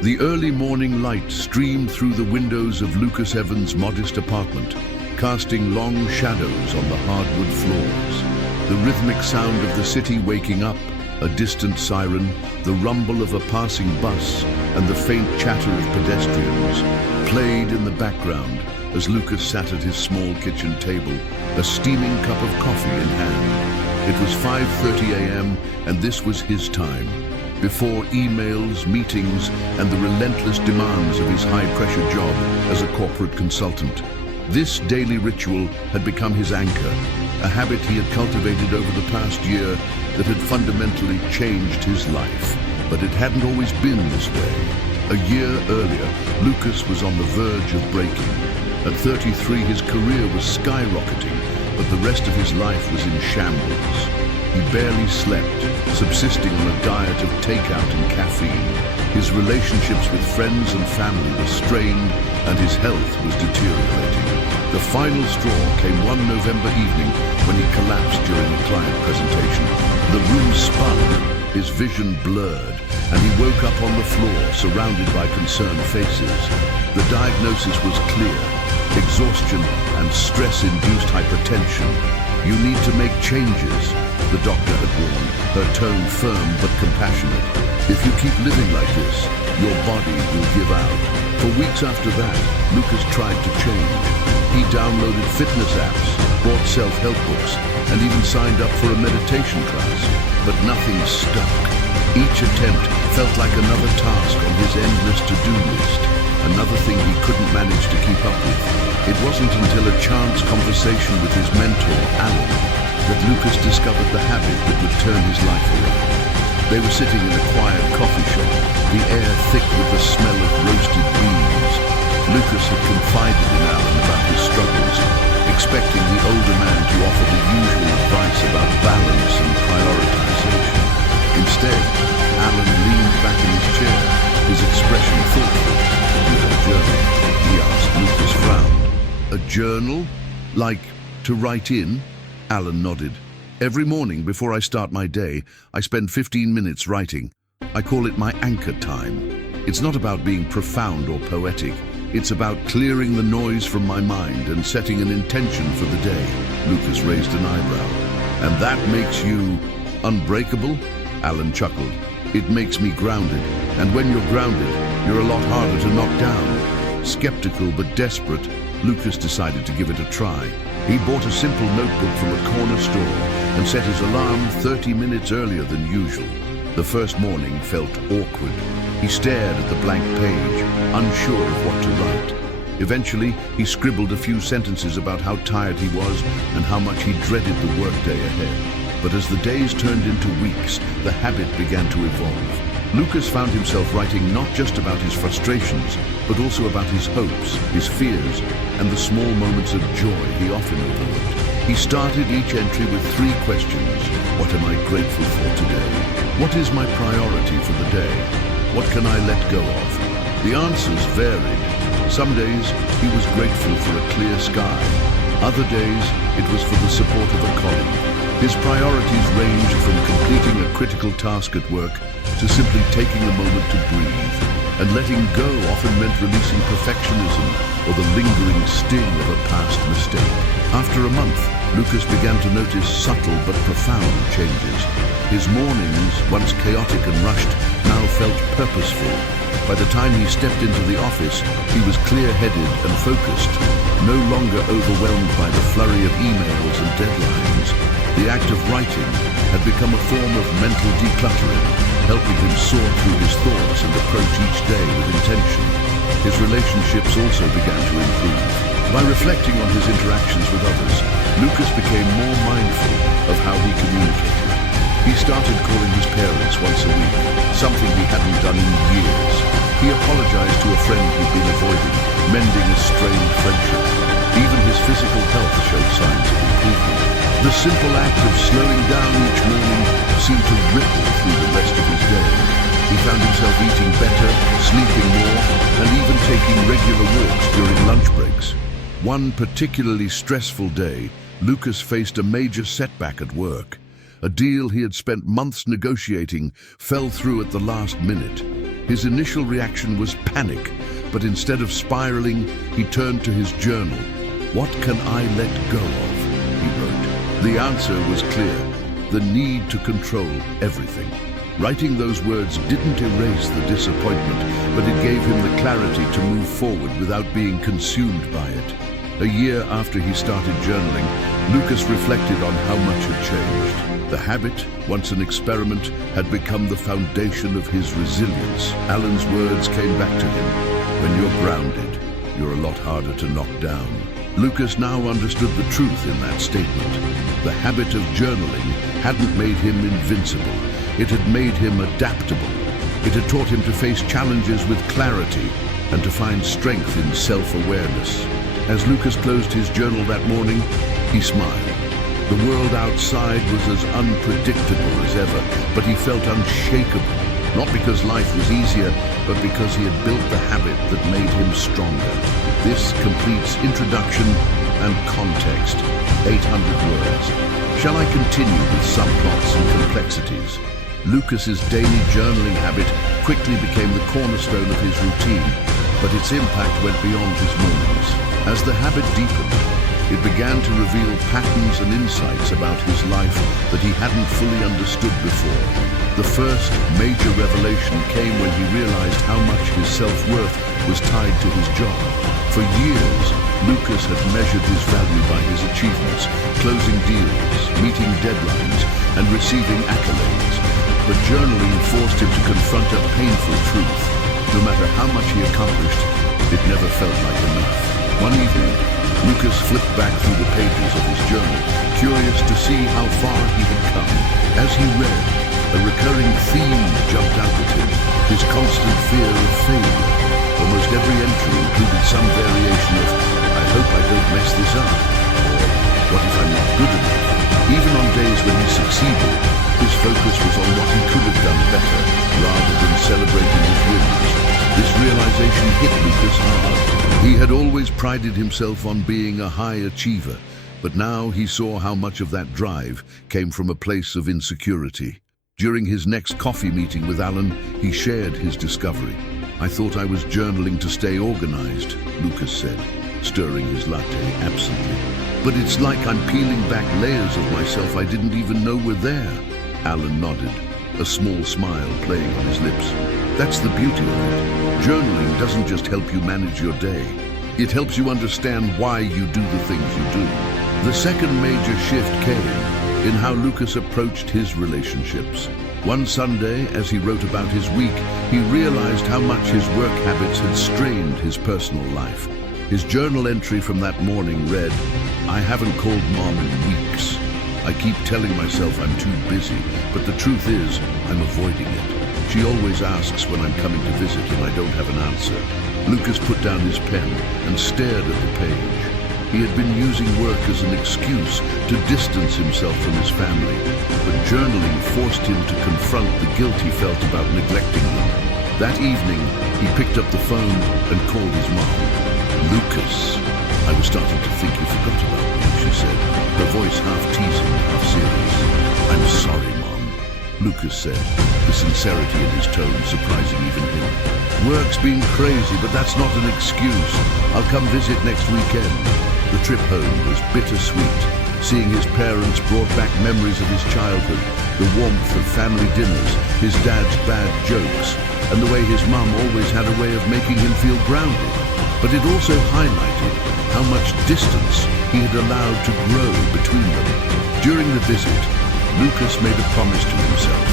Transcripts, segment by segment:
The early morning light streamed through the windows of Lucas Evans' modest apartment, casting long shadows on the hardwood floors. The rhythmic sound of the city waking up, a distant siren, the rumble of a passing bus, and the faint chatter of pedestrians played in the background as Lucas sat at his small kitchen table, a steaming cup of coffee in hand. It was 5:30 a.m. and this was his time, before emails, meetings, and the relentless demands of his high-pressure job as a corporate consultant. This daily ritual had become his anchor, a habit he had cultivated over the past year that had fundamentally changed his life. But it hadn't always been this way. A year earlier, Lucas was on the verge of breaking. At 33, his career was skyrocketing, but the rest of his life was in shambles. He barely slept, subsisting on a diet of takeout and caffeine. His relationships with friends and family were strained, and his health was deteriorating. The final straw came one November evening when he collapsed during a client presentation. The room spun, his vision blurred, and he woke up on the floor, surrounded by concerned faces. The diagnosis was clear: exhaustion and stress-induced hypertension. "You need to make changes," the doctor had warned, her tone firm but compassionate. "If you keep living like this, your body will give out." For weeks after that, Lucas tried to change. He downloaded fitness apps, bought self-help books, and even signed up for a meditation class. But nothing stuck. Each attempt felt like another task on his endless to-do list, another thing he couldn't manage to keep up with. It wasn't until a chance conversation with his mentor, Alan, that Lucas discovered the habit that would turn his life around. They were sitting in a quiet coffee shop, the air thick with the smell of roasted beans. Lucas had confided in Alan about his struggles, expecting the older man to offer the usual advice about balance and prioritization. Instead, Alan leaned back in his chair, his expression thoughtful. "You have a journal?" he asked. Lucas frowned. "A journal? Like to write in?" Alan nodded. "Every morning before I start my day, I spend 15 minutes writing. I call it my anchor time. It's not about being profound or poetic. It's about clearing the noise from my mind and setting an intention for the day." Lucas raised an eyebrow. "And that makes you unbreakable?" Alan chuckled. "It makes me grounded. And when you're grounded, you're a lot harder to knock down." Skeptical but desperate, Lucas decided to give it a try. He bought a simple notebook from a corner store and set his alarm 30 minutes earlier than usual. The first morning felt awkward. He stared at the blank page, unsure of what to write. Eventually, he scribbled a few sentences about how tired he was and how much he dreaded the workday ahead. But as the days turned into weeks, the habit began to evolve. Lucas found himself writing not just about his frustrations, but also about his hopes, his fears, and the small moments of joy he often overlooked. He started each entry with 3 questions. What am I grateful for today? What is my priority for the day? What can I let go of? The answers varied. Some days he was grateful for a clear sky. Other days it was for the support of a colleague. His priorities ranged from completing a critical task at work to simply taking a moment to breathe. And letting go often meant releasing perfectionism or the lingering sting of a past mistake. After a month, Lucas began to notice subtle but profound changes. His mornings, once chaotic and rushed, now felt purposeful. By the time he stepped into the office, he was clear-headed and focused, no longer overwhelmed by the flurry of emails and deadlines. The act of writing had become a form of mental decluttering, helping him sort through his thoughts and approach each day with intention. His relationships also began to improve. By reflecting on his interactions with others, Lucas became more mindful of how he communicated. He started calling his parents once a week, something he hadn't done in years. He apologized to a friend he'd been avoiding, mending a strained friendship. Even his physical health showed signs of improvement. The simple act of slowing down each morning seemed to ripple through the rest of his day. He found himself eating better, sleeping more, and even taking regular walks during lunch breaks. One particularly stressful day, Lucas faced a major setback at work. A deal he had spent months negotiating fell through at the last minute. His initial reaction was panic, but instead of spiraling, he turned to his journal. "What can I let go of?" he wrote. The answer was clear: the need to control everything. Writing those words didn't erase the disappointment, but it gave him the clarity to move forward without being consumed by it. A year after he started journaling, Lucas reflected on how much had changed. The habit, once an experiment, had become the foundation of his resilience. Alan's words came back to him: "When you're grounded, you're a lot harder to knock down." Lucas now understood the truth in that statement. The habit of journaling hadn't made him invincible. It had made him adaptable. It had taught him to face challenges with clarity and to find strength in self-awareness. As Lucas closed his journal that morning, he smiled. The world outside was as unpredictable as ever, but he felt unshakable. Not because life was easier, but because he had built the habit that made him stronger. This completes introduction and context. 800 words. Shall I continue with subplots and complexities? Lucas's daily journaling habit quickly became the cornerstone of his routine, but its impact went beyond his mornings. As the habit deepened, it began to reveal patterns and insights about his life that he hadn't fully understood before. The first major revelation came when he realized how much his self-worth was tied to his job. For years, Lucas had measured his value by his achievements, closing deals, meeting deadlines, and receiving accolades. But journaling forced him to confront a painful truth. No matter how much he accomplished, it never felt like enough. One evening, Lucas flipped back through the pages of his journal, curious to see how far he had come. As he read, a recurring theme jumped out at him: his constant fear of failure. Almost every entry included some variation of, "I hope I don't mess this up," or "What if I'm not good enough?" Even on days when he succeeded, his focus was on what he could have done better, rather than celebrating his wins. This realization hit Lucas hard. He had always prided himself on being a high achiever, but now he saw how much of that drive came from a place of insecurity. During his next coffee meeting with Alan, he shared his discovery. "I thought I was journaling to stay organized," Lucas said, stirring his latte absently. "But it's like I'm peeling back layers of myself I didn't even know were there." Alan nodded, a small smile playing on his lips. "That's the beauty of it. Journaling doesn't just help you manage your day. It helps you understand why you do the things you do." The second major shift came in how Lucas approached his relationships. One Sunday, as he wrote about his week, he realized how much his work habits had strained his personal life. His journal entry from that morning read, "I haven't called Mom in weeks. I keep telling myself I'm too busy, but the truth is, I'm avoiding it. She always asks when I'm coming to visit and I don't have an answer." Lucas put down his pen and stared at the page. He had been using work as an excuse to distance himself from his family, but journaling forced him to confront the guilt he felt about neglecting them. That evening, he picked up the phone and called his mom. "Lucas, I was starting to think you forgot about me," she said, her voice half teasing, half serious. "I'm sorry, Mom," Lucas said, the sincerity in his tone surprising even him. "Work's been crazy, but that's not an excuse. I'll come visit next weekend." The trip home was bittersweet. Seeing his parents brought back memories of his childhood, the warmth of family dinners, his dad's bad jokes, and the way his mum always had a way of making him feel grounded. But it also highlighted how much distance he had allowed to grow between them. During the visit, Lucas made a promise to himself.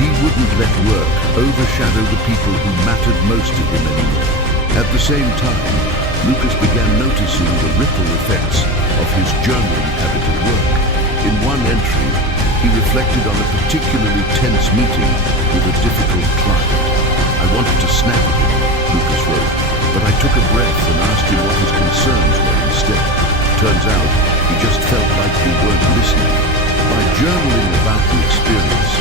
He wouldn't let work overshadow the people who mattered most to him anymore. At the same time, Lucas began noticing the ripple effects of his journaling habit at work. In one entry, he reflected on a particularly tense meeting with a difficult client. "I wanted to snap at him," Lucas wrote, "but I took a breath and asked him what his concerns were instead. Turns out, he just felt like we weren't listening." By journaling about the experience,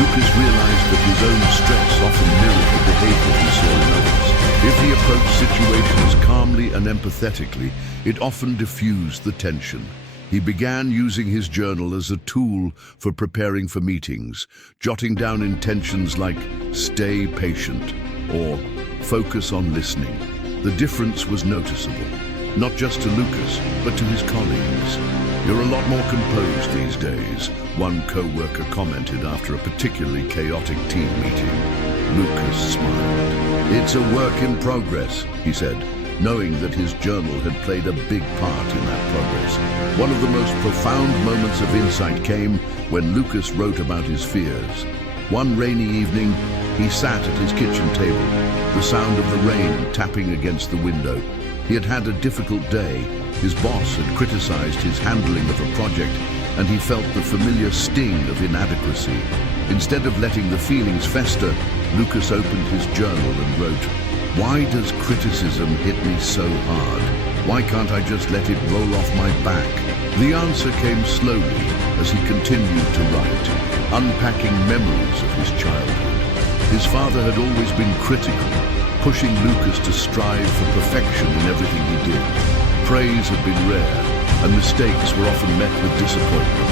Lucas realized that his own stress often mirrored the behavior he saw in others. If he approached situations calmly and empathetically, it often diffused the tension. He began using his journal as a tool for preparing for meetings, jotting down intentions like "stay patient," or focus on listening. The difference was noticeable, not just to Lucas, but to his colleagues. "You're a lot more composed these days," one co-worker commented after a particularly chaotic team meeting. Lucas smiled. "It's a work in progress," he said, knowing that his journal had played a big part in that progress. One of the most profound moments of insight came when Lucas wrote about his fears. One rainy evening, he sat at his kitchen table, the sound of the rain tapping against the window. He had had a difficult day. His boss had criticized his handling of a project, and he felt the familiar sting of inadequacy. Instead of letting the feelings fester, Lucas opened his journal and wrote, "Why does criticism hit me so hard? Why can't I just let it roll off my back?" The answer came slowly as he continued to write, unpacking memories of his childhood. His father had always been critical, pushing Lucas to strive for perfection in everything he did. Praise had been rare, and mistakes were often met with disappointment.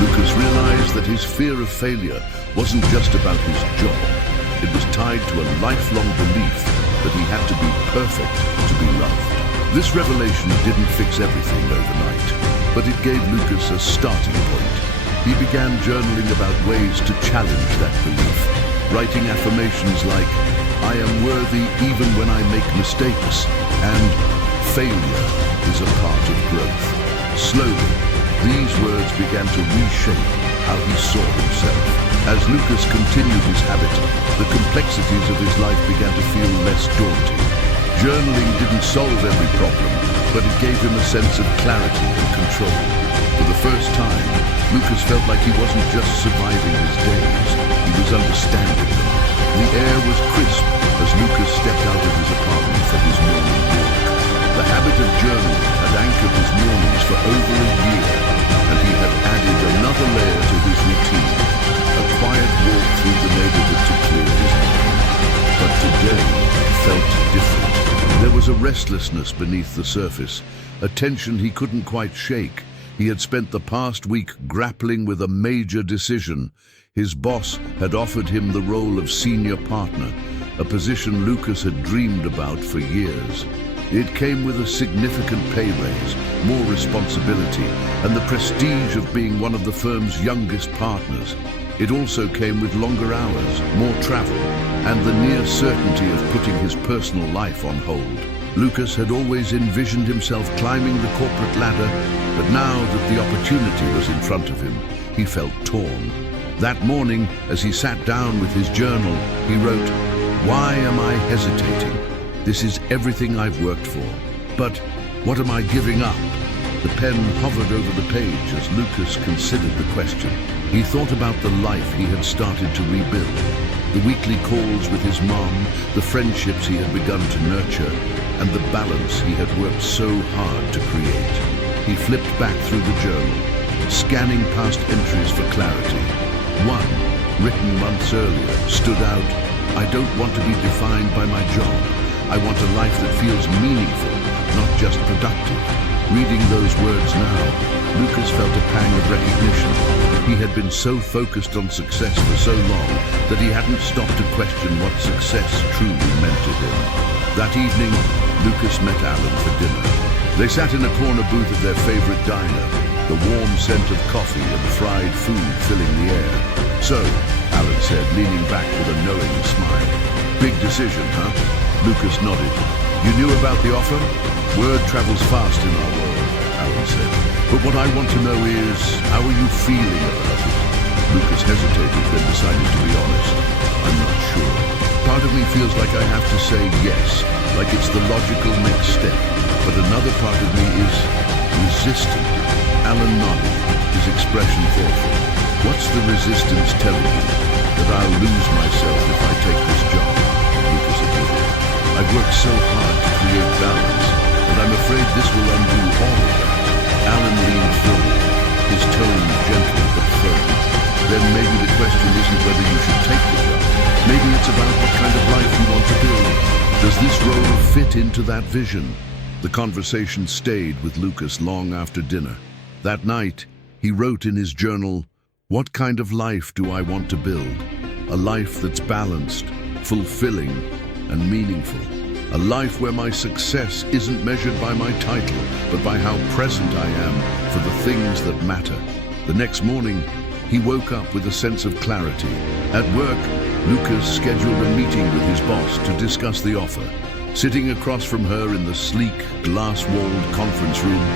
Lucas realized that his fear of failure wasn't just about his job. It was tied to a lifelong belief that he had to be perfect to be loved. This revelation didn't fix everything overnight, but it gave Lucas a starting point. He began journaling about ways to challenge that belief, writing affirmations like, "I am worthy even when I make mistakes," and "Failure is a part of growth." Slowly, these words began to reshape how he saw himself. As Lucas continued his habit, the complexities of his life began to feel less daunting. Journaling didn't solve every problem, but it gave him a sense of clarity and control. For the first time, Lucas felt like he wasn't just surviving his days, he was understanding them. The air was crisp as Lucas stepped out of his apartment for his morning walk. The habit of journaling had anchored his mornings for over a year, and he had added another layer to his routine, a quiet walk through the neighborhood to clear his mind. But today felt different. There was a restlessness beneath the surface, a tension he couldn't quite shake. He had spent the past week grappling with a major decision. His boss had offered him the role of senior partner, a position Lucas had dreamed about for years. It came with a significant pay raise, more responsibility, and the prestige of being one of the firm's youngest partners. It also came with longer hours, more travel, and the near certainty of putting his personal life on hold. Lucas had always envisioned himself climbing the corporate ladder, but now that the opportunity was in front of him, he felt torn. That morning, as he sat down with his journal, he wrote, "Why am I hesitating? This is everything I've worked for. But what am I giving up?" The pen hovered over the page as Lucas considered the question. He thought about the life he had started to rebuild, the weekly calls with his mom, the friendships he had begun to nurture, and the balance he had worked so hard to create. He flipped back through the journal, scanning past entries for clarity. One, written months earlier, stood out. "I don't want to be defined by my job. I want a life that feels meaningful, not just productive." Reading those words now, Lucas felt a pang of recognition. He had been so focused on success for so long that he hadn't stopped to question what success truly meant to him. That evening, Lucas met Alan for dinner. They sat in a corner booth of their favorite diner, the warm scent of coffee and fried food filling the air. "So," Alan said, leaning back with a knowing smile. "Big decision, huh?" Lucas nodded. "You knew about the offer? Word travels fast in our world," Alan said. "But what I want to know is, how are you feeling about it?" Lucas hesitated, then decided to be honest. "I'm not sure. Part of me feels like I have to say yes, like it's the logical next step. But another part of me is resistant." Alan nodded, his expression thoughtful. "What's the resistance telling you? That I'll lose myself if I take this job?" Lucas admitted. "I've worked so hard to create balance, and I'm afraid this will undo all of that." Alan leaned forward, his tone gentle but firm. "Then maybe the question isn't whether you should take the job. Maybe it's about what kind of life you want to build. Does this role fit into that vision?" The conversation stayed with Lucas long after dinner. That night, he wrote in his journal, "What kind of life do I want to build? A life that's balanced, fulfilling, and meaningful. A life where my success isn't measured by my title, but by how present I am for the things that matter. The next morning, he woke up with a sense of clarity. At work, Lucas scheduled a meeting with his boss to discuss the offer. Sitting across from her in the sleek, glass-walled conference room,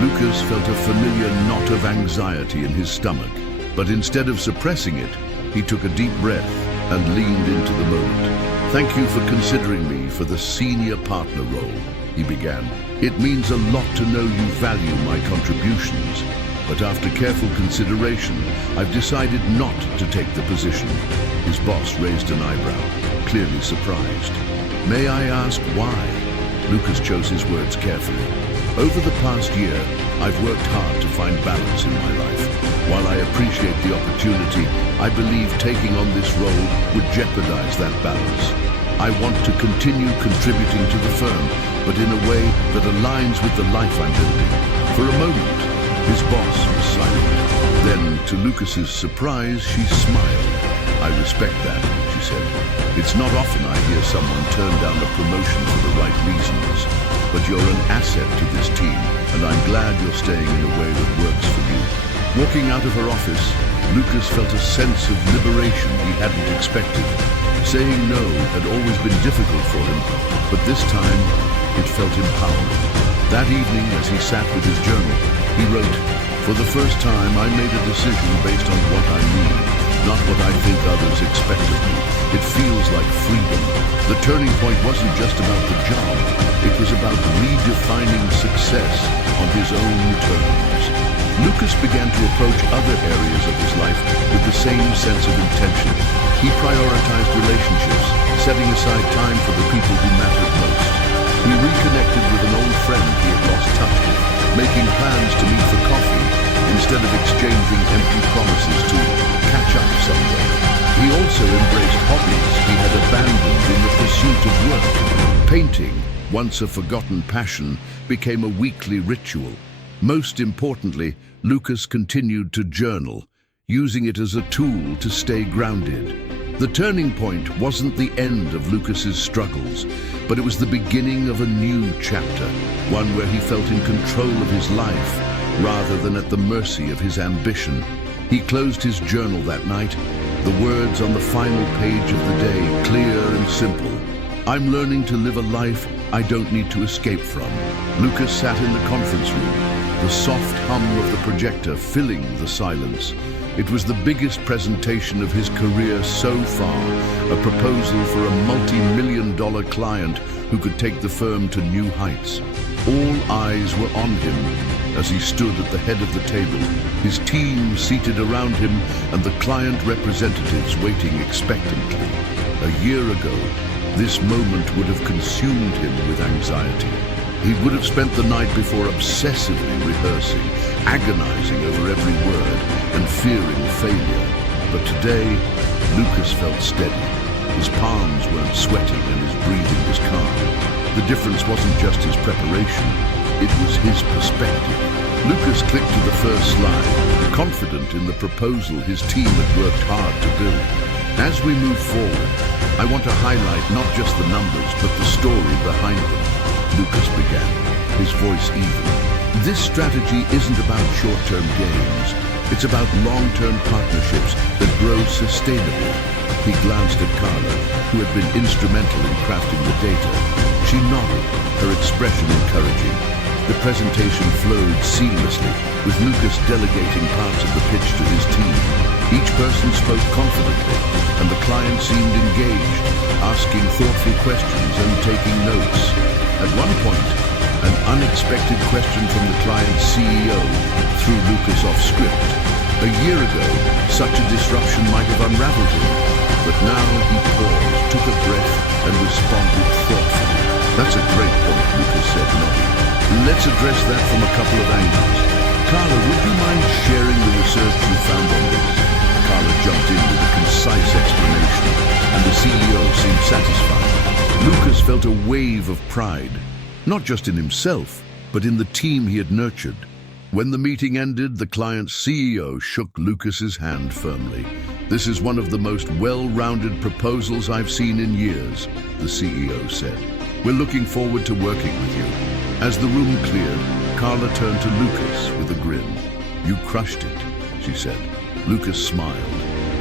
Lucas felt a familiar knot of anxiety in his stomach. But instead of suppressing it, he took a deep breath and leaned into the moment. "Thank you for considering me for the senior partner role," he began. "It means a lot to know you value my contributions, but after careful consideration, I've decided not to take the position." His boss raised an eyebrow, clearly surprised. "May I ask why?" Lucas chose his words carefully. "Over the past year, I've worked hard to find balance in my life. While I appreciate the opportunity, I believe taking on this role would jeopardize that balance. I want to continue contributing to the firm, but in a way that aligns with the life I'm building." For a moment, his boss was silent. Then, to Lucas's surprise, she smiled. "I respect that," she said. "It's not often I hear someone turn down a promotion for the right reasons, but you're an asset to this team, and I'm glad you're staying in a way that works for you." Walking out of her office, Lucas felt a sense of liberation he hadn't expected. Saying no had always been difficult for him, but this time it felt empowering. That evening, as he sat with his journal, he wrote, "For the first time, I made a decision based on what I need, not what I think others expect of me. It feels like freedom." The turning point wasn't just about the job. It was about redefining success on his own terms. Lucas began to approach other areas of his life with the same sense of intention. He prioritized relationships, setting aside time for the people who mattered most. He reconnected with an old friend he had lost touch with, making plans to meet for coffee instead of exchanging empty promises to catch up someday. He also embraced hobbies he had abandoned in the pursuit of work. Painting, once a forgotten passion, became a weekly ritual. Most importantly, Lucas continued to journal, using it as a tool to stay grounded. The turning point wasn't the end of Lucas's struggles, but it was the beginning of a new chapter, one where he felt in control of his life rather than at the mercy of his ambition. He closed his journal that night, the words on the final page of the day clear and simple. "I'm learning to live a life I don't need to escape from." Lucas sat in the conference room, the soft hum of the projector filling the silence. It was the biggest presentation of his career so far, a proposal for a multi-million-dollar client who could take the firm to new heights. All eyes were on him as he stood at the head of the table, his team seated around him and the client representatives waiting expectantly. A year ago, this moment would have consumed him with anxiety. He would have spent the night before obsessively rehearsing, agonizing over every word and fearing failure. But today, Lucas felt steady. His palms weren't sweating and his breathing was calm. The difference wasn't just his preparation, it was his perspective. Lucas clicked to the first slide, confident in the proposal his team had worked hard to build. As we move forward, I want to highlight not just the numbers, but the story behind them. Lucas began, his voice even. "This strategy isn't about short-term gains. It's about long-term partnerships that grow sustainably." He glanced at Carla, who had been instrumental in crafting the data. She nodded, her expression encouraging. The presentation flowed seamlessly, with Lucas delegating parts of the pitch to his team. Each person spoke confidently, and the client seemed engaged, asking thoughtful questions and taking notes. At one point, an unexpected question from the client's CEO threw Lucas off script. A year ago, such a disruption might have unraveled him, but now he paused, took a breath, and responded thoughtfully. "That's a great point," Lucas said, nodding. "Let's address that from a couple of angles. Carla, would you mind sharing the research you found on this?" Carla jumped in with a concise explanation, and the CEO seemed satisfied. Lucas felt a wave of pride, not just in himself, but in the team he had nurtured. When the meeting ended, the client's CEO shook Lucas's hand firmly. This is one of the most well-rounded proposals I've seen in years, the CEO said. We're looking forward to working with you. As the room cleared, Carla turned to Lucas with a grin. You crushed it, she said. Lucas smiled,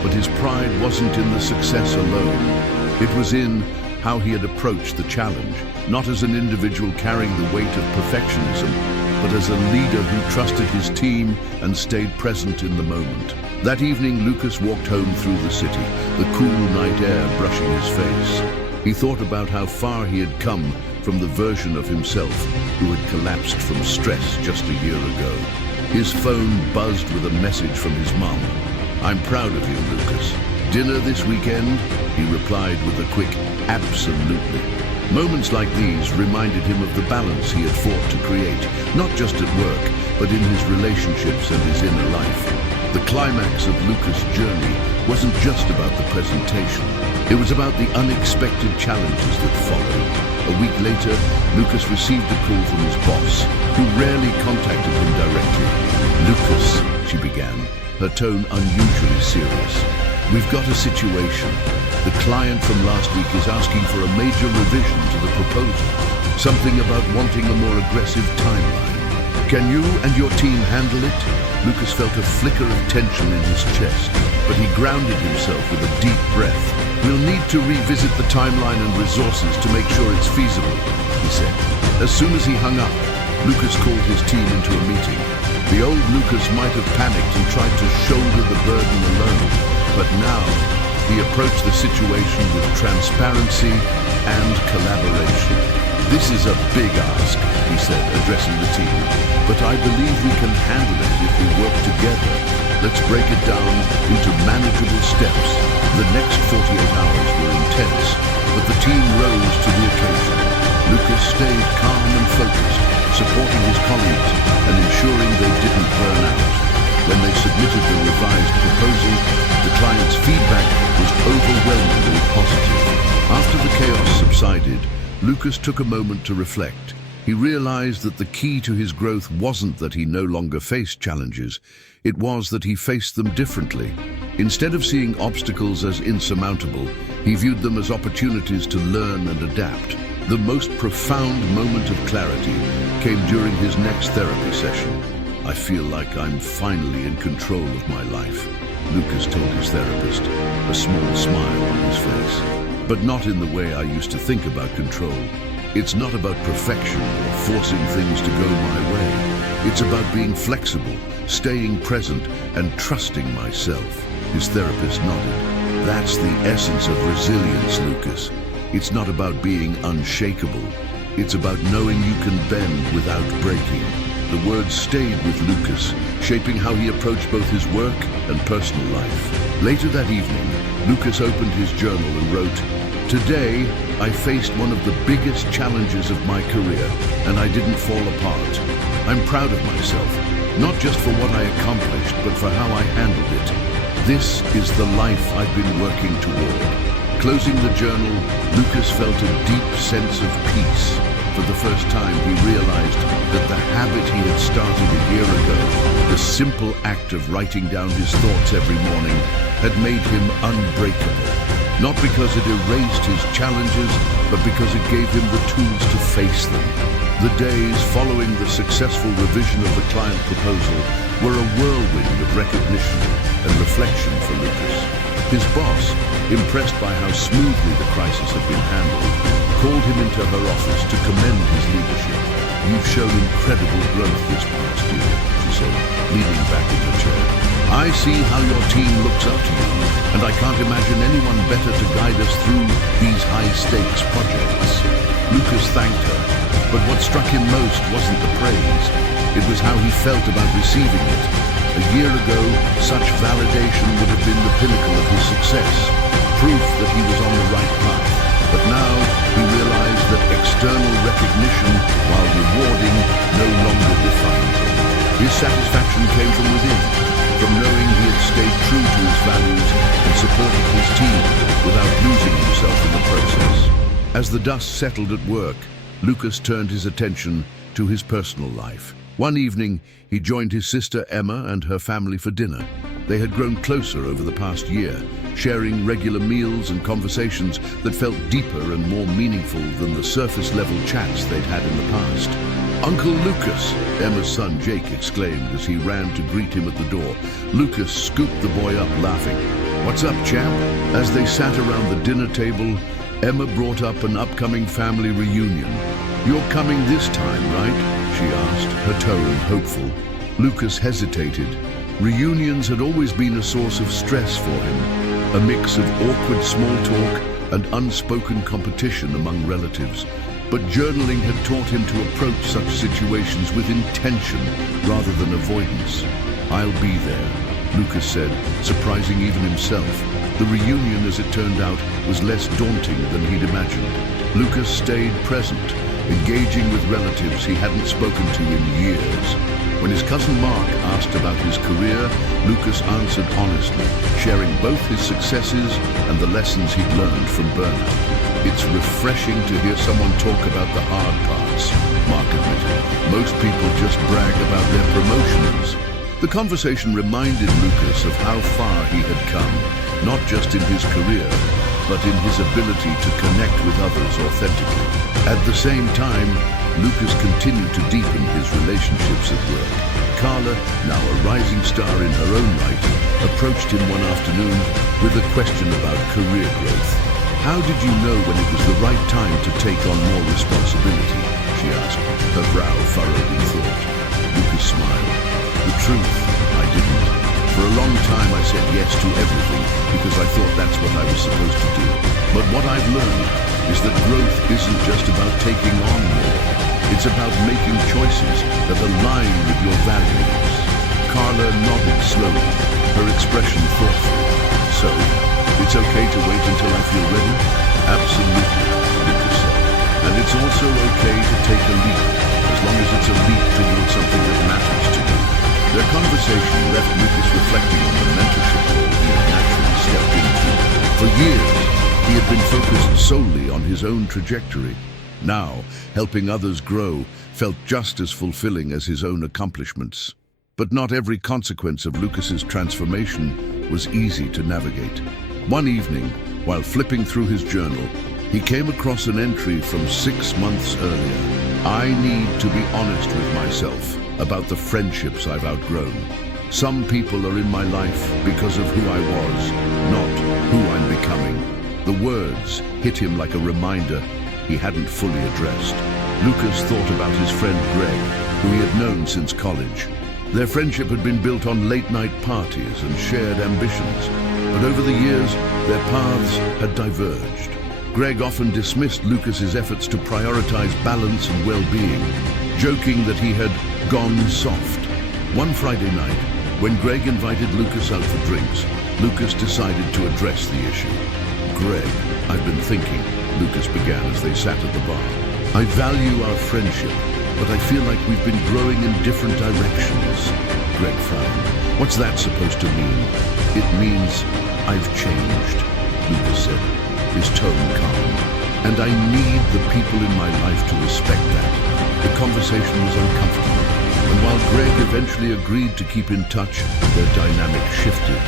but his pride wasn't in the success alone. It was in how he had approached the challenge, not as an individual carrying the weight of perfectionism, but as a leader who trusted his team and stayed present in the moment. That evening, Lucas walked home through the city, the cool night air brushing his face. He thought about how far he had come from the version of himself who had collapsed from stress just a year ago. His phone buzzed with a message from his mom. I'm proud of you, Lucas. Dinner this weekend? He replied with a quick, absolutely. Moments like these reminded him of the balance he had fought to create, not just at work, but in his relationships and his inner life. The climax of Lucas' journey wasn't just about the presentation. It was about the unexpected challenges that followed. A week later, Lucas received a call from his boss, who rarely contacted him directly. Lucas, she began, her tone unusually serious. We've got a situation. The client from last week is asking for a major revision to the proposal. Something about wanting a more aggressive timeline. Can you and your team handle it? Lucas felt a flicker of tension in his chest, but he grounded himself with a deep breath. We'll need to revisit the timeline and resources to make sure it's feasible, he said. As soon as he hung up, Lucas called his team into a meeting. The old Lucas might have panicked and tried to shoulder the burden alone, but now he approached the situation with transparency and collaboration. This is a big ask, he said, addressing the team, but I believe we can handle it if we work together. Let's break it down into manageable steps. The next 48 hours were intense, but the team rose to the occasion. Lucas stayed calm and focused, supporting his colleagues and ensuring they didn't burn out. When they submitted the revised proposal, the client's feedback was overwhelmingly positive. After the chaos subsided, Lucas took a moment to reflect. He realized that the key to his growth wasn't that he no longer faced challenges, it was that he faced them differently. Instead of seeing obstacles as insurmountable, he viewed them as opportunities to learn and adapt. The most profound moment of clarity came during his next therapy session. I feel like I'm finally in control of my life, Lucas told his therapist, a small smile on his face. But not in the way I used to think about control. It's not about perfection or forcing things to go my way. It's about being flexible, staying present, and trusting myself. His therapist nodded. That's the essence of resilience, Lucas. It's not about being unshakable. It's about knowing you can bend without breaking. The words stayed with Lucas, shaping how he approached both his work and personal life. Later that evening, Lucas opened his journal and wrote, "Today, I faced one of the biggest challenges of my career, and I didn't fall apart. I'm proud of myself, not just for what I accomplished, but for how I handled it. This is the life I've been working toward." Closing the journal, Lucas felt a deep sense of peace. For the first time, he realized that the habit he had started a year ago, the simple act of writing down his thoughts every morning, had made him unbreakable. Not because it erased his challenges, but because it gave him the tools to face them. The days following the successful revision of the client proposal were a whirlwind of recognition and reflection for Lucas. His boss, impressed by how smoothly the crisis had been handled, called him into her office to commend his leadership. "You've shown incredible growth this past year," she said, leaning back in her chair. "I see how your team looks up to you, and I can't imagine anyone better to guide us through these high-stakes projects." Lucas thanked her, but what struck him most wasn't the praise. It was how he felt about receiving it. A year ago, such validation would have been the pinnacle of his success, proof that he was on the right path. But now, he realized that external recognition, while rewarding, no longer defined him. His satisfaction came from within, from knowing he had stayed true to his values and supported his team without losing himself in the process. As the dust settled at work, Lucas turned his attention to his personal life. One evening, he joined his sister Emma and her family for dinner. They had grown closer over the past year, sharing regular meals and conversations that felt deeper and more meaningful than the surface-level chats they'd had in the past. "Uncle Lucas!" Emma's son Jake exclaimed as he ran to greet him at the door. Lucas scooped the boy up, laughing. "What's up, champ?" As they sat around the dinner table, Emma brought up an upcoming family reunion. "You're coming this time, right?" she asked, her tone hopeful. Lucas hesitated. Reunions had always been a source of stress for him, a mix of awkward small talk and unspoken competition among relatives. But journaling had taught him to approach such situations with intention rather than avoidance. "I'll be there," Lucas said, surprising even himself. The reunion, as it turned out, was less daunting than he'd imagined. Lucas stayed present, engaging with relatives he hadn't spoken to in years. When his cousin Mark asked about his career, Lucas answered honestly, sharing both his successes and the lessons he'd learned from burnout. "It's refreshing to hear someone talk about the hard parts," Mark admitted. "Most people just brag about their promotions." The conversation reminded Lucas of how far he had come, not just in his career, but in his ability to connect with others authentically. At the same time, Lucas continued to deepen his relationships at work. Carla, now a rising star in her own right, approached him one afternoon with a question about career growth. "How did you know when it was the right time to take on more responsibility?" she asked, her brow furrowed in thought. Lucas smiled. "The truth, I didn't. For a long time I said yes to everything because I thought that's what I was supposed to do. But what I've learned is that growth isn't just about taking on more. It's about making choices that align with your values." Carla nodded slowly, her expression thoughtful. "So, it's okay to wait until I feel ready?" "Absolutely," Lucas said. "And it's also okay to take a leap, as long as it's a leap towards something that matters to you." Their conversation left Lucas reflecting on the mentorship role he had naturally stepped into. For years, he had been focused solely on his own trajectory. Now, helping others grow felt just as fulfilling as his own accomplishments. But not every consequence of Lucas's transformation was easy to navigate. One evening, while flipping through his journal, he came across an entry from 6 months earlier. "I need to be honest with myself about the friendships I've outgrown. Some people are in my life because of who I was, not who I'm becoming." The words hit him like a reminder he hadn't fully addressed. Lucas thought about his friend Greg, who he had known since college. Their friendship had been built on late-night parties and shared ambitions, but over the years, their paths had diverged. Greg often dismissed Lucas's efforts to prioritize balance and well-being, joking that he had gone soft. One Friday night, when Greg invited Lucas out for drinks, Lucas decided to address the issue. "Greg, I've been thinking," Lucas began as they sat at the bar. "I value our friendship, but I feel like we've been growing in different directions." Greg frowned. "What's that supposed to mean?" "It means I've changed," Lucas said, his tone calm. "And I need the people in my life to respect that." The conversation was uncomfortable, and while Greg eventually agreed to keep in touch, their dynamic shifted.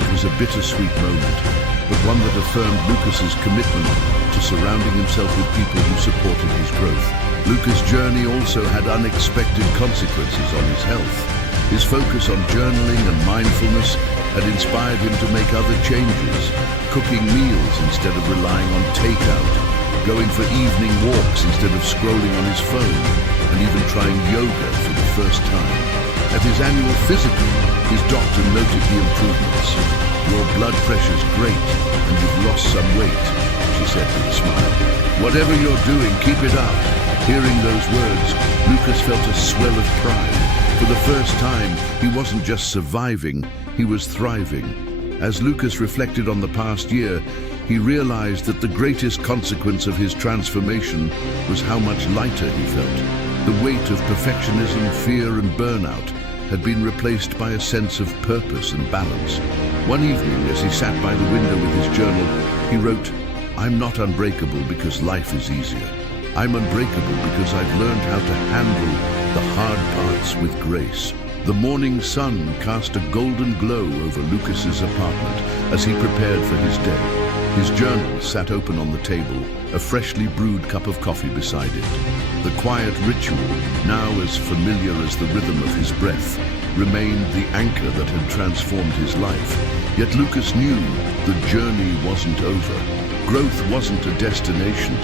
It was a bittersweet moment, but one that affirmed Lucas's commitment to surrounding himself with people who supported his growth. Lucas' journey also had unexpected consequences on his health. His focus on journaling and mindfulness had inspired him to make other changes, cooking meals instead of relying on takeout, going for evening walks instead of scrolling on his phone, and even trying yoga for the first time. At his annual physical, his doctor noted the improvements. "Your blood pressure's great, and you've lost some weight," she said with a smile. "Whatever you're doing, keep it up." Hearing those words, Lucas felt a swell of pride. For the first time, he wasn't just surviving, he was thriving. As Lucas reflected on the past year, he realized that the greatest consequence of his transformation was how much lighter he felt. The weight of perfectionism, fear, and burnout had been replaced by a sense of purpose and balance. One evening, as he sat by the window with his journal, he wrote, "I'm not unbreakable because life is easier. I'm unbreakable because I've learned how to handle the hard parts with grace." The morning sun cast a golden glow over Lucas's apartment as he prepared for his day. His journal sat open on the table, a freshly brewed cup of coffee beside it. The quiet ritual, now as familiar as the rhythm of his breath, remained the anchor that had transformed his life. Yet Lucas knew the journey wasn't over. Growth wasn't a destination.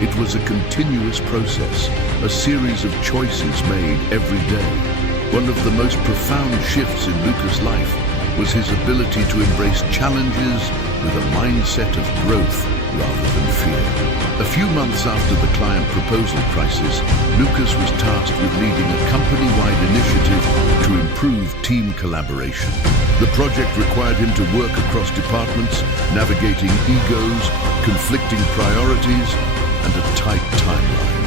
It was a continuous process, a series of choices made every day. One of the most profound shifts in Lucas' life was his ability to embrace challenges with a mindset of growth rather than fear. A few months after the client proposal crisis, Lucas was tasked with leading a company-wide initiative to improve team collaboration. The project required him to work across departments, navigating egos, conflicting priorities, and a tight timeline.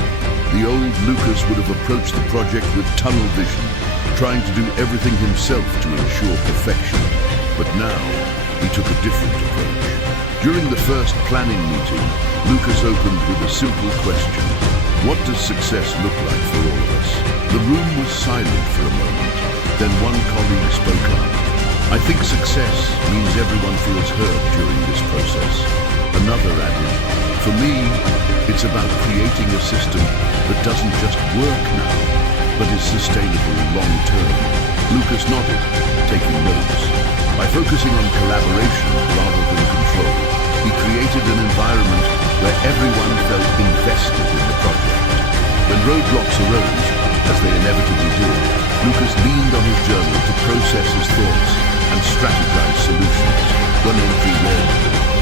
The old Lucas would have approached the project with tunnel vision, trying to do everything himself to ensure perfection. But now, he took a different approach. During the first planning meeting, Lucas opened with a simple question. What does success look like for all of us? The room was silent for a moment. Then one colleague spoke up. I think success means everyone feels heard during this process. Another added, for me, it's about creating a system that doesn't just work now, but is sustainable long-term. Lucas nodded, taking notes. By focusing on collaboration rather than control, he created an environment where everyone felt invested in the project. When roadblocks arose, as they inevitably did, Lucas leaned on his journal to process his thoughts and strategize solutions. One entry read,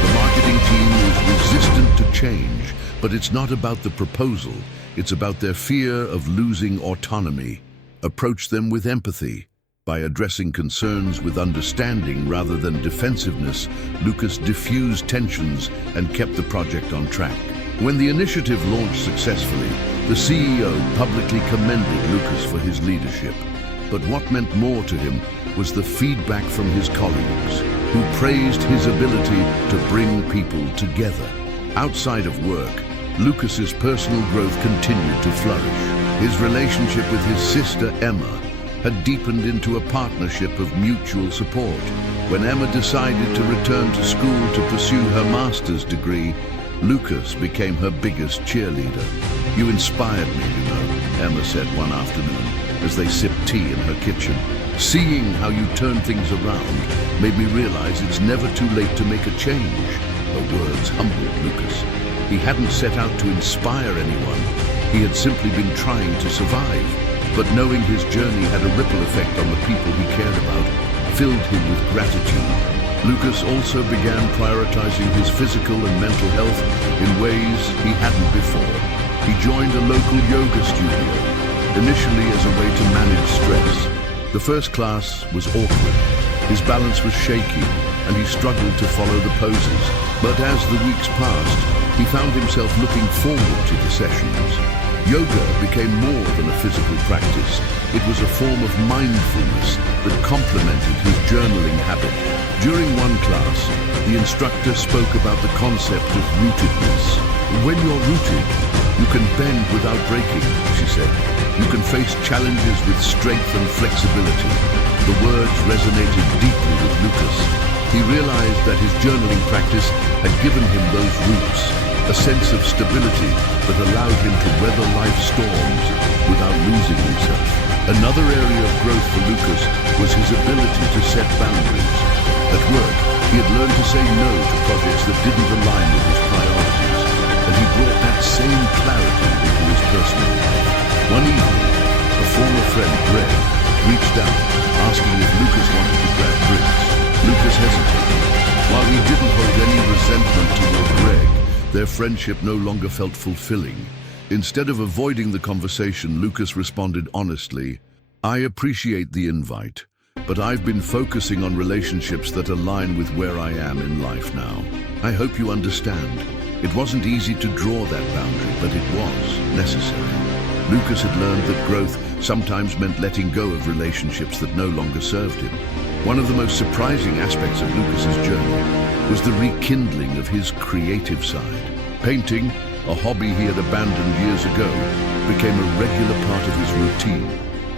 "The marketing team is resistant to change, but it's not about the proposal. It's about their fear of losing autonomy. Approach them with empathy." By addressing concerns with understanding rather than defensiveness, Lucas diffused tensions and kept the project on track. When the initiative launched successfully, the CEO publicly commended Lucas for his leadership. But what meant more to him was the feedback from his colleagues, who praised his ability to bring people together. Outside of work, Lucas's personal growth continued to flourish. His relationship with his sister Emma had deepened into a partnership of mutual support. When Emma decided to return to school to pursue her master's degree, Lucas became her biggest cheerleader. "You inspired me, you know," Emma said one afternoon as they sipped tea in her kitchen. "Seeing how you turn things around made me realize it's never too late to make a change." Her words humbled Lucas. He hadn't set out to inspire anyone. He had simply been trying to survive. But knowing his journey had a ripple effect on the people he cared about filled him with gratitude. Lucas also began prioritizing his physical and mental health in ways he hadn't before. He joined a local yoga studio, initially as a way to manage stress. The first class was awkward. His balance was shaky, and he struggled to follow the poses. But as the weeks passed, he found himself looking forward to the sessions. Yoga became more than a physical practice. It was a form of mindfulness that complemented his journaling habit. During one class, the instructor spoke about the concept of rootedness. "When you're rooted, you can bend without breaking," she said. "You can face challenges with strength and flexibility." The words resonated deeply with Lucas. He realized that his journaling practice had given him those roots, a sense of stability that allowed him to weather life's storms without losing himself. Another area of growth for Lucas was his ability to set boundaries. At work, he had learned to say no to projects that didn't align with his priorities, and he brought that same clarity into his personal life. One evening, a former friend, Greg, reached out, asking if Lucas wanted to grab drinks. Lucas hesitated. While he didn't hold any resentment toward Greg, their friendship no longer felt fulfilling. Instead of avoiding the conversation, Lucas responded honestly, "I appreciate the invite, but I've been focusing on relationships that align with where I am in life now. I hope you understand." It wasn't easy to draw that boundary, but it was necessary. Lucas had learned that growth sometimes meant letting go of relationships that no longer served him. One of the most surprising aspects of Lucas's journey was the rekindling of his creative side. Painting, a hobby he had abandoned years ago, became a regular part of his routine.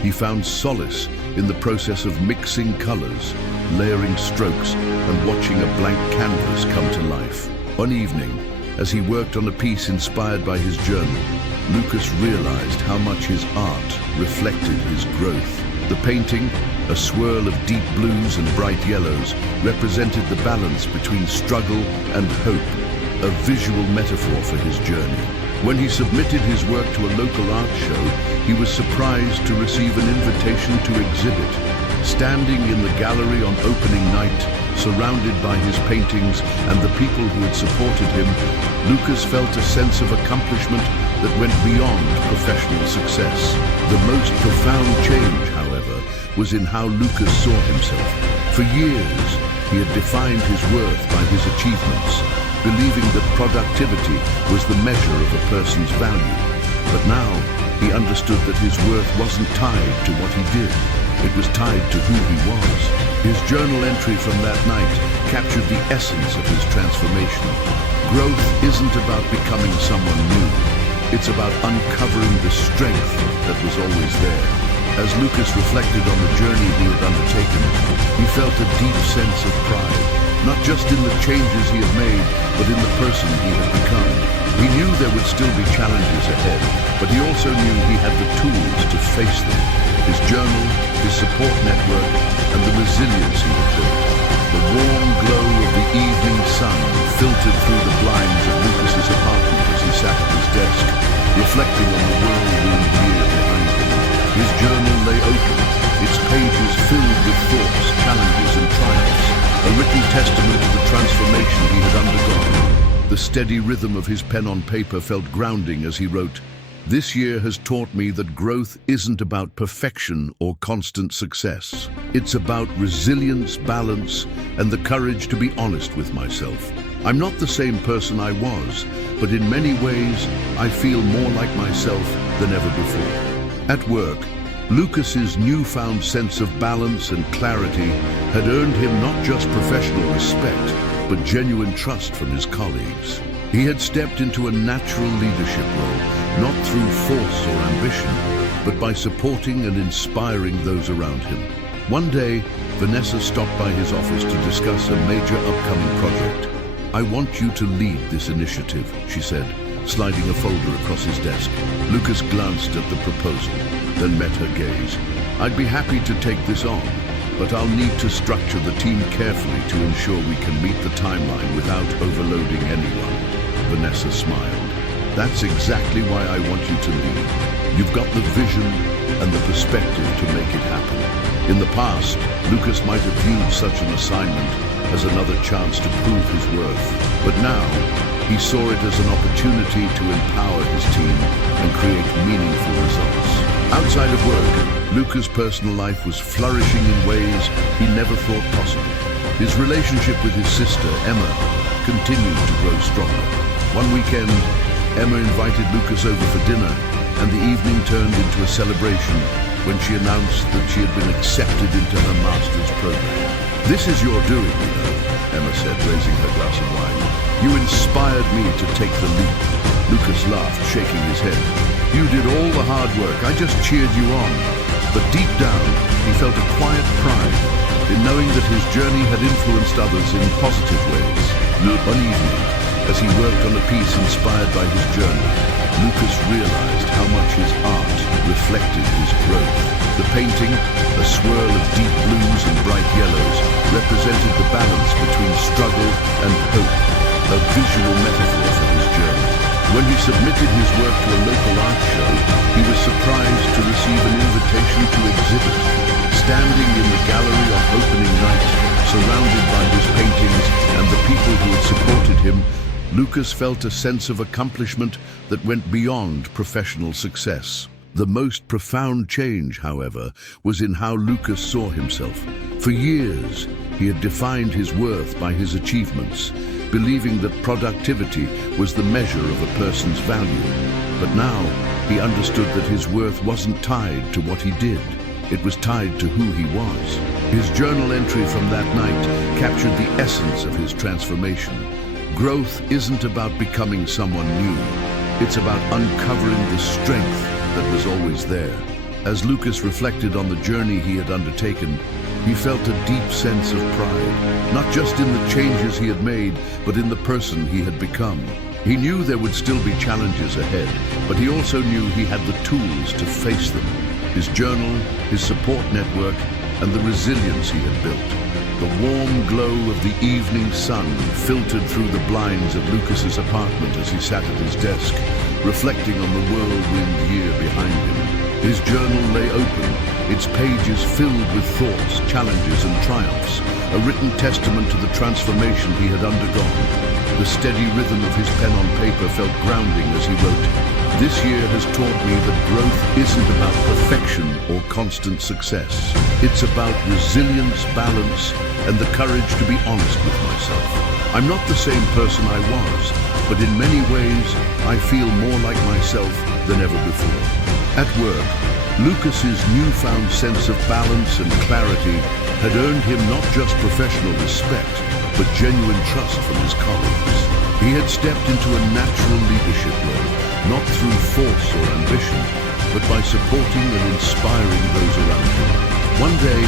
He found solace in the process of mixing colors, layering strokes, and watching a blank canvas come to life. One evening, as he worked on a piece inspired by his journal, Lucas realized how much his art reflected his growth. The painting, a swirl of deep blues and bright yellows, represented the balance between struggle and hope, a visual metaphor for his journey. When he submitted his work to a local art show, he was surprised to receive an invitation to exhibit. Standing in the gallery on opening night, surrounded by his paintings and the people who had supported him, Lucas felt a sense of accomplishment that went beyond professional success. The most profound change, however, was in how Lucas saw himself. For years, he had defined his worth by his achievements, believing that productivity was the measure of a person's value. But now, he understood that his worth wasn't tied to what he did. It was tied to who he was. His journal entry from that night captured the essence of his transformation. Growth isn't about becoming someone new. It's about uncovering the strength that was always there. As Lucas reflected on the journey he had undertaken, he felt a deep sense of pride, not just in the changes he had made, but in the person he had become. He knew there would still be challenges ahead, but he also knew he had the tools to face them. His journal, his support network, and the resilience he had built. The warm glow of the evening sun filtered through the blinds of Lucas's apartment as he sat at his desk, reflecting on the whirlwind year behind him. His journal lay open, its pages filled with thoughts, challenges, and triumphs, a written testament to the transformation he had undergone. The steady rhythm of his pen on paper felt grounding as he wrote, "This year has taught me that growth isn't about perfection or constant success. It's about resilience, balance, and the courage to be honest with myself. I'm not the same person I was, but in many ways, I feel more like myself than ever before." At work, Lucas's newfound sense of balance and clarity had earned him not just professional respect, but genuine trust from his colleagues. He had stepped into a natural leadership role, not through force or ambition, but by supporting and inspiring those around him. One day, Vanessa stopped by his office to discuss a major upcoming project. "I want you to lead this initiative," she said, sliding a folder across his desk. Lucas glanced at the proposal, then met her gaze. "I'd be happy to take this on, but I'll need to structure the team carefully to ensure we can meet the timeline without overloading anyone." Vanessa smiled. "That's exactly why I want you to lead. You've got the vision and the perspective to make it happen." In the past, Lucas might have viewed such an assignment as another chance to prove his worth, but now he saw it as an opportunity to empower his team and create meaningful results. Outside of work, Lucas' personal life was flourishing in ways he never thought possible. His relationship with his sister, Emma, continued to grow stronger. One weekend, Emma invited Lucas over for dinner, and the evening turned into a celebration when she announced that she had been accepted into her master's program. "This is your doing, you know," Emma said, raising her glass of wine. "You inspired me to take the leap." Lucas laughed, shaking his head. "You did all the hard work, I just cheered you on." But deep down, he felt a quiet pride in knowing that his journey had influenced others in positive ways. One evening, as he worked on a piece inspired by his journal, Lucas realized how much his art reflected his growth. The painting, a swirl of deep blues and bright yellows, represented the balance between struggle and hope, a visual metaphor for his journey. When he submitted his work to a local art show, he was surprised to receive an invitation to exhibit. Standing in the gallery on opening night, surrounded by his paintings and the people who had supported him, Lucas felt a sense of accomplishment that went beyond professional success. The most profound change, however, was in how Lucas saw himself. For years, he had defined his worth by his achievements, believing that productivity was the measure of a person's value. But now, he understood that his worth wasn't tied to what he did. It was tied to who he was. His journal entry from that night captured the essence of his transformation. Growth isn't about becoming someone new. It's about uncovering the strength that was always there. As Lucas reflected on the journey he had undertaken, he felt a deep sense of pride, not just in the changes he had made, but in the person he had become. He knew there would still be challenges ahead, but he also knew he had the tools to face them. His journal, his support network, and the resilience he had built. The warm glow of the evening sun filtered through the blinds of Lucas's apartment as he sat at his desk, reflecting on the whirlwind year behind him. His journal lay open, its pages filled with thoughts, challenges, and triumphs, a written testament to the transformation he had undergone. The steady rhythm of his pen on paper felt grounding as he wrote, "This year has taught me that growth isn't about perfection or constant success. It's about resilience, balance, and the courage to be honest with myself. I'm not the same person I was, but in many ways, I feel more like myself than ever before." At work, Lucas's newfound sense of balance and clarity had earned him not just professional respect, but genuine trust from his colleagues. He had stepped into a natural leadership role, not through force or ambition, but by supporting and inspiring those around him. One day,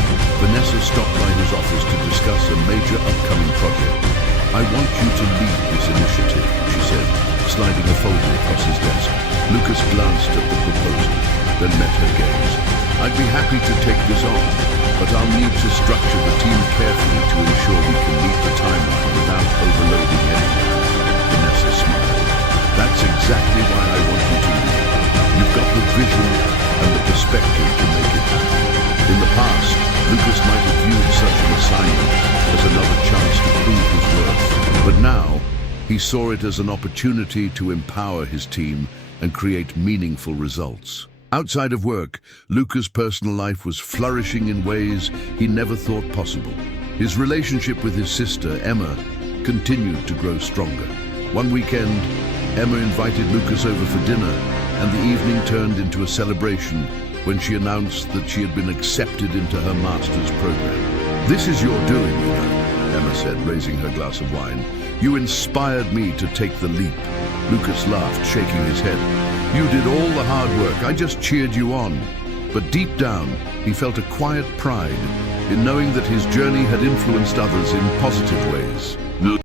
Vanessa stopped by his office to discuss a major upcoming project. "I want you to lead this initiative," she said, sliding a folder across his desk. Lucas glanced at the proposal, then met her gaze. "I'd be happy to take this on, but I'll need to structure the team carefully to ensure we can meet the timeline without overloading anyone." Vanessa smiled. "That's exactly why I want you to lead. You've got the vision and the perspective to make it happen." In the past, Lucas might have viewed such an assignment as another chance to prove his worth, but now he saw it as an opportunity to empower his team and create meaningful results. Outside of work, Lucas' personal life was flourishing in ways he never thought possible. His relationship with his sister, Emma, continued to grow stronger. One weekend, Emma invited Lucas over for dinner, and the evening turned into a celebration when she announced that she had been accepted into her master's program. "This is your doing, you know," Emma said, raising her glass of wine. "You inspired me to take the leap." Lucas laughed, shaking his head. "You did all the hard work, I just cheered you on." But deep down, he felt a quiet pride in knowing that his journey had influenced others in positive ways.